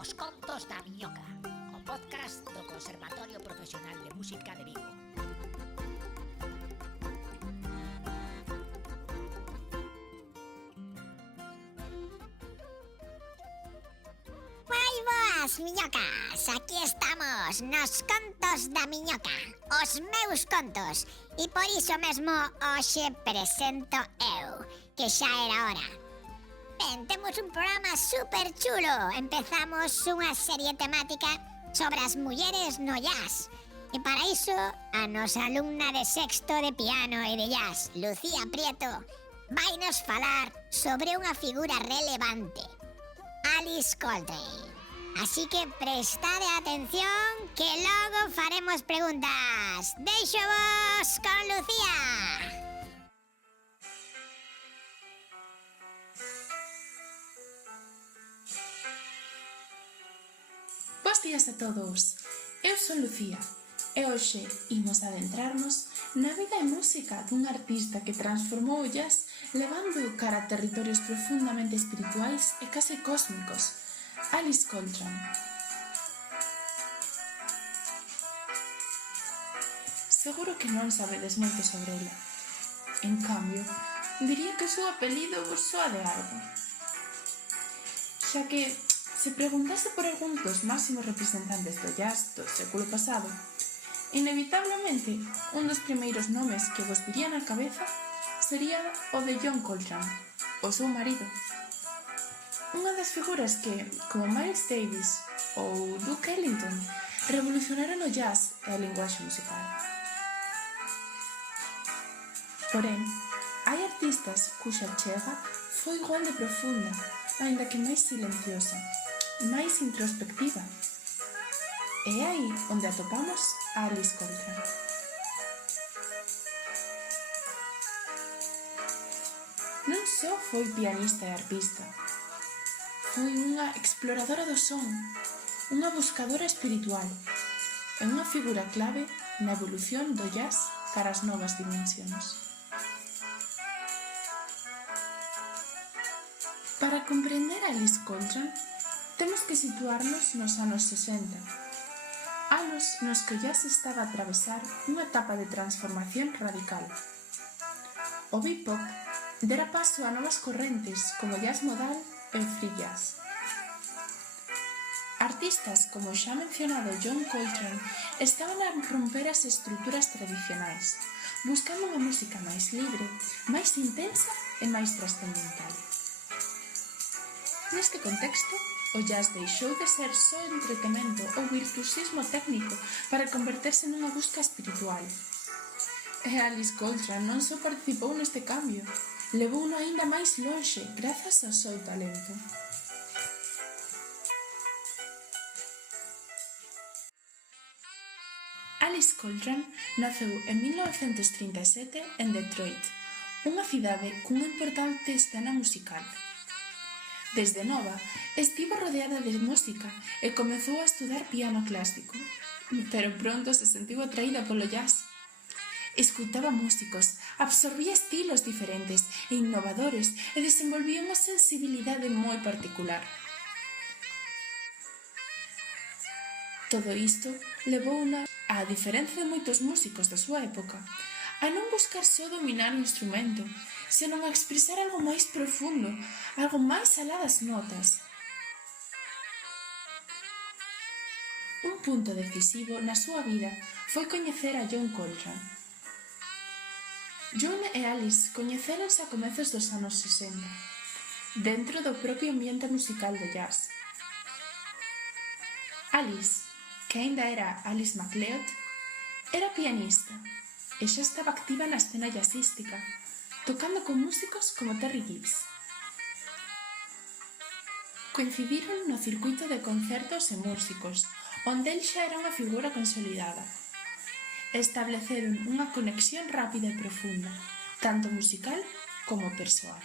Os Contos da Miñoca, o podcast do Conservatorio Profesional de Música de Vigo. Moi boas, miñocas! Aquí estamos, nos Contos da Miñoca, os meus contos. E por iso mesmo hoxe presento eu, que xa era hora. Ben, temos un programa super chulo. Empezamos unha serie temática sobre as mulleres no jazz. E para iso, a nosa alumna de sexto de piano e de jazz, Lucía Prieto, vai nos falar sobre unha figura relevante, Alice Coltrane. Así que prestade atención que logo faremos preguntas. Deixo vos con Lucía. Bos días a todos, eu son Lucía e hoxe imos adentrarnos na vida e música dun artista que transformou o jazz levando cara a territorios profundamente espirituais e case cósmicos, Alice Coltrane. Seguro que non sabedes moito sobre ela. En cambio, diría que o seu apelido vos soa de algo. Xa que se preguntase por algún dos máximos representantes do jazz do século pasado, inevitablemente un dos primeiros nomes que vos viría na cabeza sería o de John Coltrane, o seu marido. Unha das figuras que, como Miles Davis ou Duke Ellington, revolucionaron o jazz e a linguaxe musical. Porén, hai artistas cuxa chega foi igual de profunda, aínda que máis silenciosa, máis introspectiva. É aí onde atopamos a Alice Coltrane. Non só foi pianista e arpista, foi unha exploradora do son, unha buscadora espiritual e unha figura clave na evolución do jazz cara as novas dimensións. Para comprender a Alice Coltrane, temos que situarnos nos anos 60, anos nos que o jazz estaba a atravesar unha etapa de transformación radical. O bebop dera paso a novas correntes como o jazz modal e o free jazz. Artistas como o xa mencionado John Coltrane estaban a romper as estruturas tradicionais, buscando unha música máis libre, máis intensa e máis trascendental. Neste contexto, o jazz deixou de ser só entretemento ou virtuosismo técnico para converterse nunha busca espiritual. E Alice Coltrane non só participou neste cambio, levouno aínda máis lonxe grazas ao seu talento. Alice Coltrane naceu en 1937 en Detroit, unha cidade cunha importante escena musical. Desde nova, estivo rodeada de música e comezou a estudar piano clásico, pero pronto se sentiu atraída polo jazz. Escutaba músicos, absorbía estilos diferentes e innovadores e desenvolvía unha sensibilidade moi particular. Todo isto levouna, a diferenza de moitos músicos da súa época, a non buscar só dominar o instrumento, senón a expresar algo máis profundo, algo máis alá das notas. Un punto decisivo na súa vida foi coñecer a John Coltrane. John e Alice coñecéronse a comezos dos anos 60, dentro do propio ambiente musical do jazz. Alice, que aínda era Alice MacLeod, era pianista e xa estaba activa na escena jazzística, tocando con músicos como Terry Gibbs. Coincidiron no circuito de concertos e músicos, onde el xa era unha figura consolidada. Estableceron unha conexión rápida e profunda, tanto musical como persoal.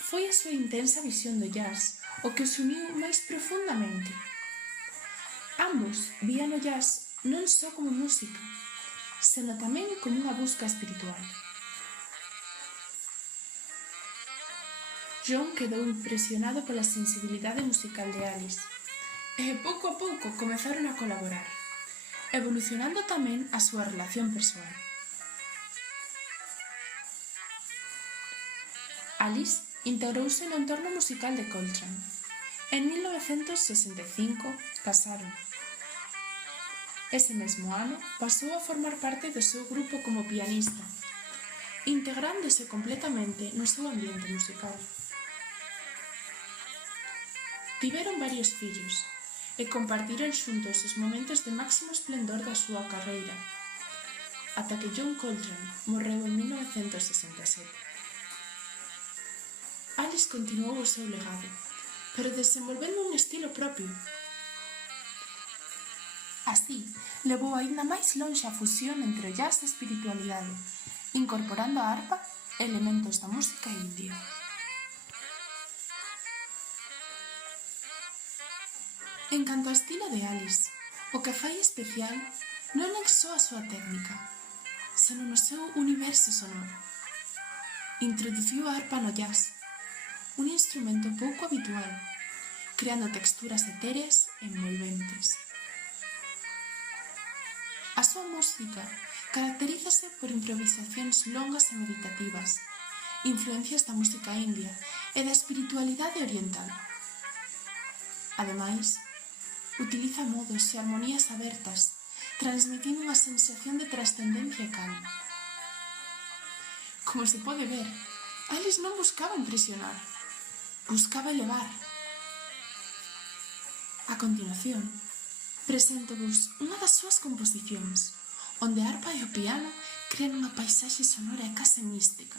Foi a súa intensa visión do jazz o que os uniu máis profundamente. Ambos vían o jazz non só como música, senón tamén como unha busca espiritual. John quedou impresionado pola sensibilidade musical de Alice e pouco a pouco comezaron a colaborar, evolucionando tamén a súa relación persoal. Alice integrouse no entorno musical de Coltrane. En 1965 casaron. Ese mesmo ano pasou a formar parte do seu grupo como pianista, integrándose completamente no seu ambiente musical. Tiveron varios fillos e compartiron xuntos os momentos de máximo esplendor da súa carreira, ata que John Coltrane morreu en 1967. Alice continuou o seu legado, pero desenvolvendo un estilo propio. Así, levou aínda máis lonxe a fusión entre o jazz e a espiritualidade, incorporando a arpa e elementos da música india. En canto ao estilo de Alice, o que fai especial non é só a súa técnica, senón o seu universo sonoro. Introduciu a arpa no jazz, un instrumento pouco habitual, creando texturas etéreas e envolventes. A súa música caracterízase por improvisacións longas e meditativas, influencias da música india e da espiritualidade oriental. Ademais, utiliza modos e armonías abertas, transmitindo unha sensación de trascendencia e calma. Como se pode ver, Alice non buscaba impresionar, buscaba elevar. A continuación, presento-vos unha das súas composicións, onde a arpa e o piano crean unha paisaxe sonora e case mística.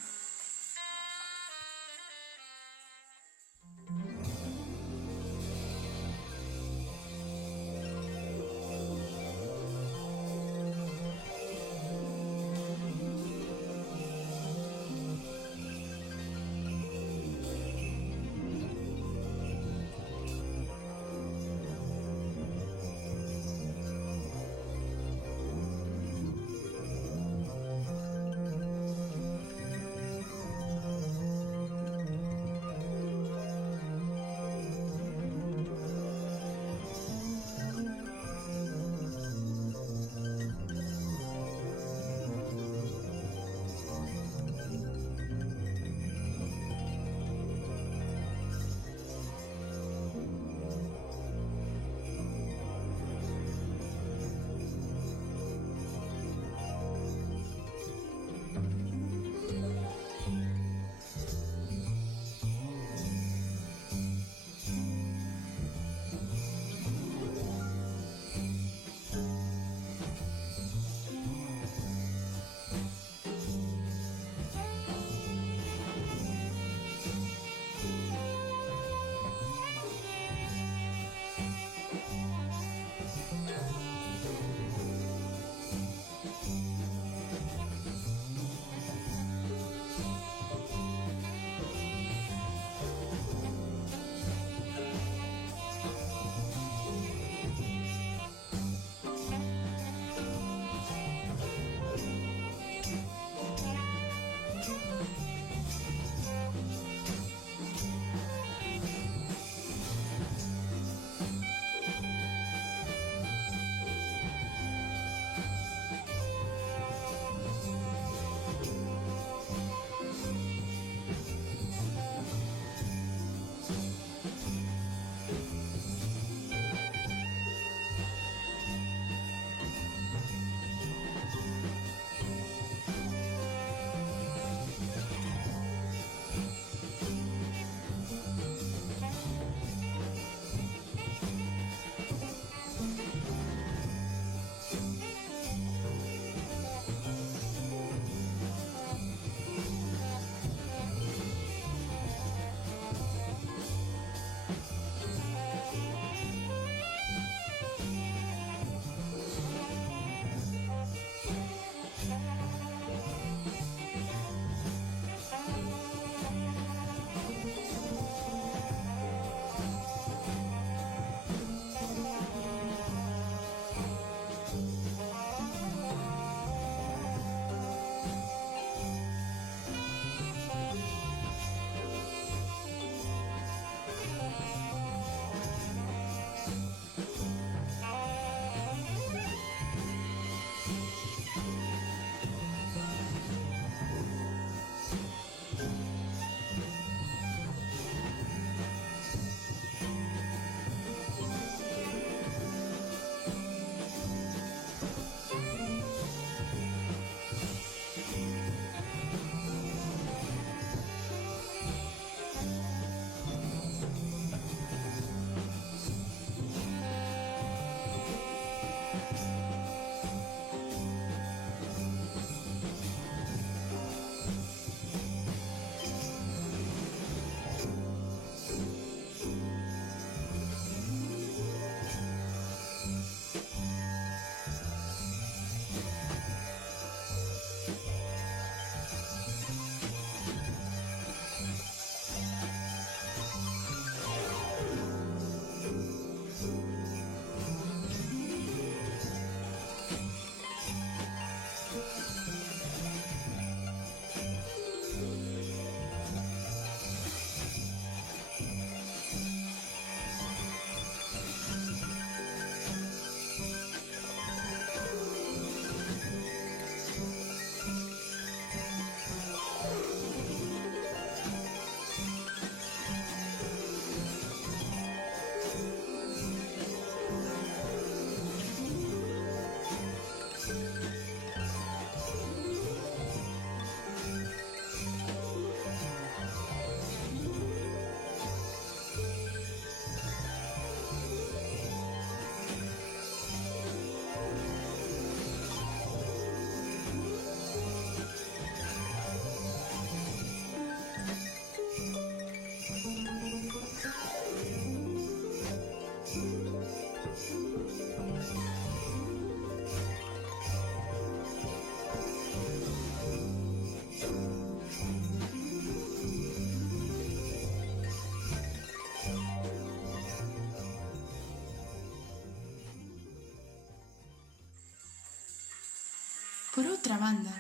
outra banda,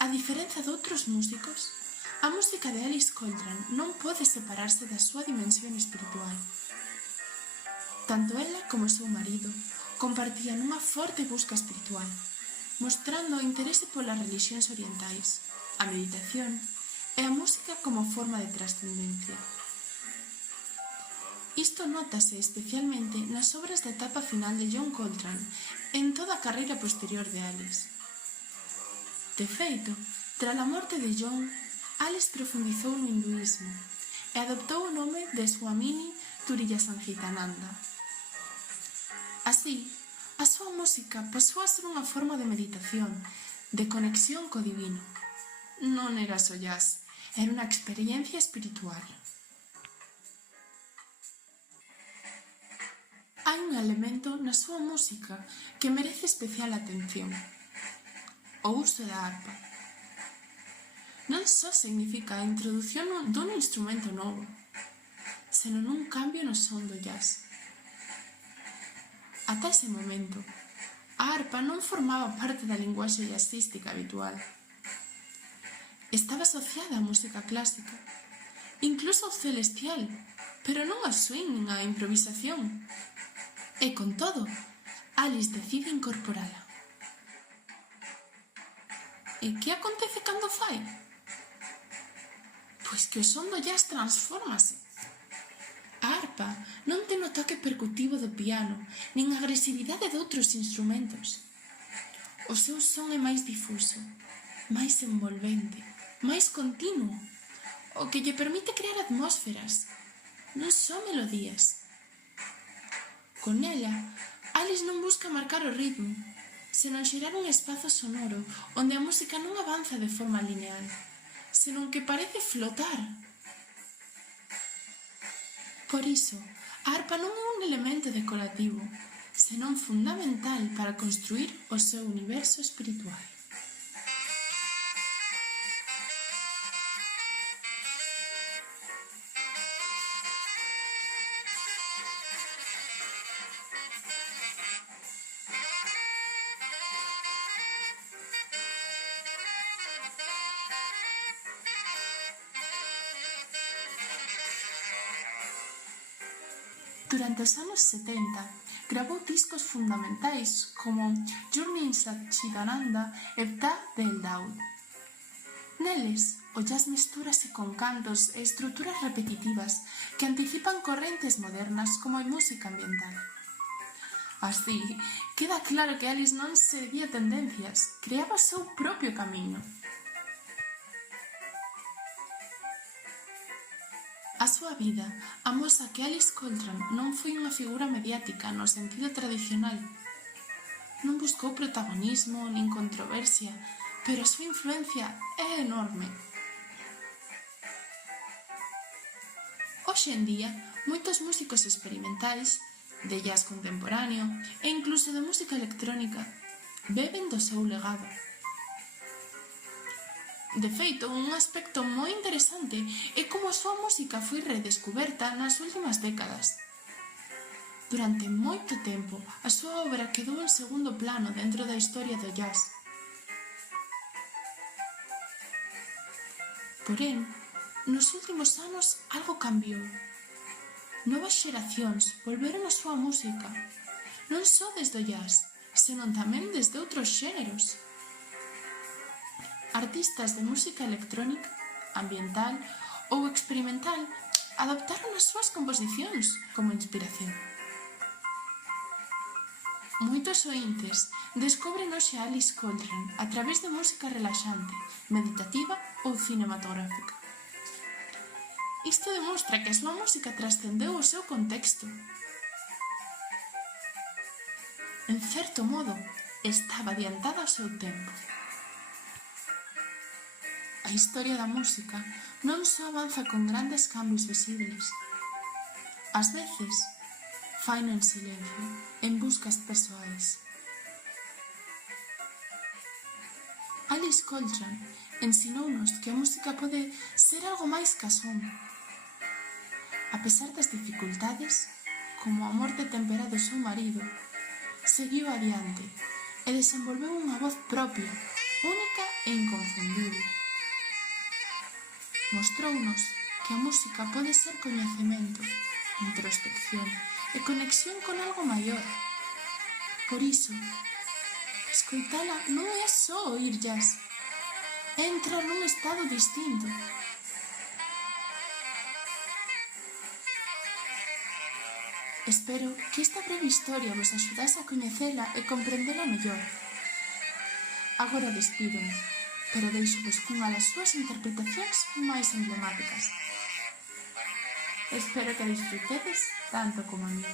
a diferenza de outros músicos, a música de Alice Coltrane non pode separarse da súa dimensión espiritual. Tanto ela como o seu marido compartían unha forte busca espiritual, mostrando o interese polas relixións orientais, a meditación e a música como forma de trascendencia. Isto nótase especialmente nas obras da etapa final de John Coltrane en toda a carreira posterior de Alice. De feito, trala morte de John, Alice profundizou no hinduísmo e adoptou o nome de Swamini Turiya Sanjitananda. Así, a súa música pasou a ser unha forma de meditación, de conexión co divino. Non era só jazz, era unha experiencia espiritual. Hai un elemento na súa música que merece especial atención: o uso da arpa. Non só significa a introdución dun instrumento novo, senón un cambio no son do jazz. Ata ese momento, a arpa non formaba parte da linguaxe jazzística habitual. Estaba asociada á música clásica, incluso ao celestial, pero non ao swing nin á improvisación. E con todo, Alice decide incorporala. E que acontece cando fai? Pois que o son do jazz transfórmase. A arpa non ten o toque percutivo do piano, nin a agresividade de outros instrumentos. O seu son é máis difuso, máis envolvente, máis continuo, o que lle permite crear atmósferas, non só melodías. Con ela, Alice non busca marcar o ritmo, senón xerar un espazo sonoro onde a música non avanza de forma lineal, senón que parece flotar. Por iso, a arpa non é un elemento decorativo, senón fundamental para construir o seu universo espiritual. Durante os anos 70, gravou discos fundamentais como Journey in Satchidananda e Vda del Daud. Neles, o jazz mestúrase con cantos e estruturas repetitivas que anticipan correntes modernas como a música ambiental. Así, queda claro que Alice non seguía tendencias, creaba o seu propio camiño. A súa vida amosa que Alice Coltrane non foi unha figura mediática no sentido tradicional. Non buscou protagonismo nin controversia, pero a súa influencia é enorme. Hoxe en día, moitos músicos experimentais, de jazz contemporáneo e incluso de música electrónica, beben do seu legado. De feito, un aspecto moi interesante é como a súa música foi redescuberta nas últimas décadas. Durante moito tempo, a súa obra quedou en segundo plano dentro da historia do jazz. Porén, nos últimos anos algo cambiou. Novas xeracións volveron a súa música, non só desde o jazz, senón tamén desde outros xéneros. Artistas de música electrónica, ambiental ou experimental adoptaron as súas composicións como inspiración. Moitos oíntes descobren hoxe a Alice Coltrane a través de música relaxante, meditativa ou cinematográfica. Isto demostra que a súa música trascendeu o seu contexto. En certo modo, estaba adiantada ao seu tempo. A historia da música non só avanza con grandes cambios visibles. Ás veces, faino en silencio, en buscas persoais. Alice Coltrane ensinounos que a música pode ser algo máis ca son. A pesar das dificultades, como a morte temperá do seu marido, seguiu adiante e desenvolveu unha voz propia, única e inconfundible. Mostrounos que a música pode ser coñecemento, introspección e conexión con algo maior. Por iso, escoitala non é só oír jazz, é entrar nun estado distinto. Espero que esta breve historia vos axudase a coñecela e comprendela mellor. Agora despídome, pero deixo-vos cunha das súas interpretacións máis emblemáticas. Espero que disfrutedes tanto como a mí.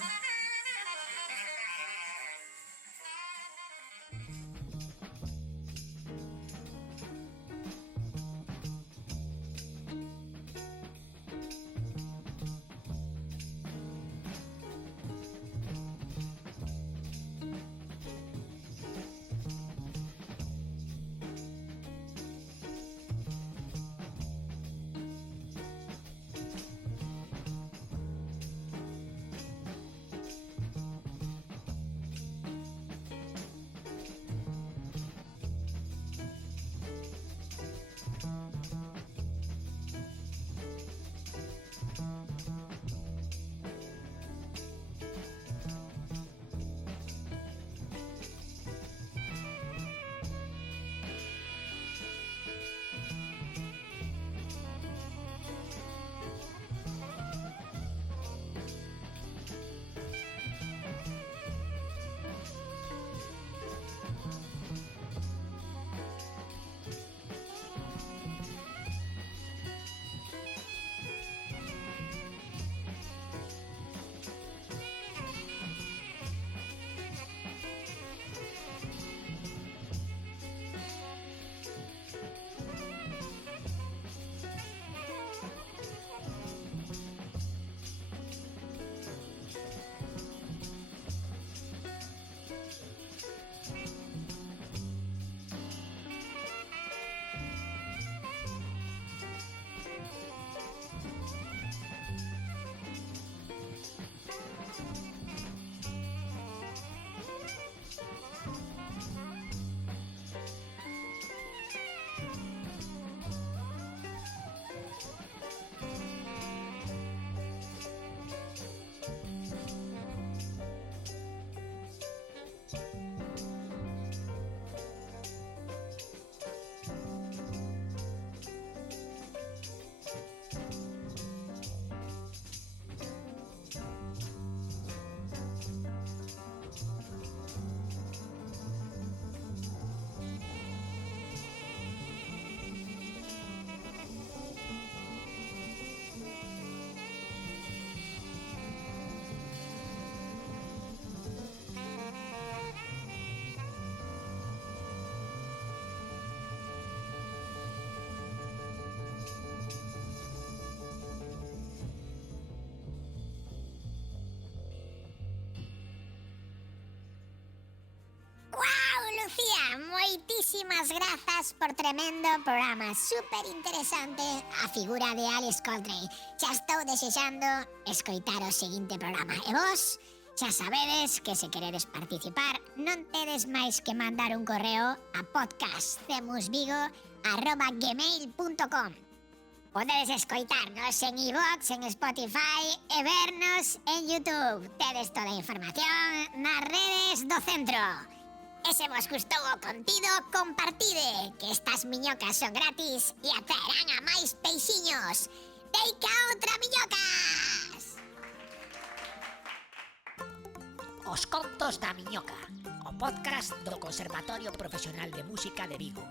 Moitísimas grazas por tremendo programa, super interesante a figura de Alice Coltrane. Xa estou desexando escoitar o seguinte programa. E vos, xa sabedes que se queredes participar, non tedes máis que mandar un correo a podcastdemusvigo@gmail.com. Podedes escoitarnos en iVoox, en Spotify e vernos en YouTube. Tedes toda a información nas redes do centro. E se vos gustou o contido, compartide, que estas miñocas son gratis e atraerán a máis peixiños. Teica outra, miñocas! Os contos da miñoca, o podcast do Conservatorio Profesional de Música de Vigo.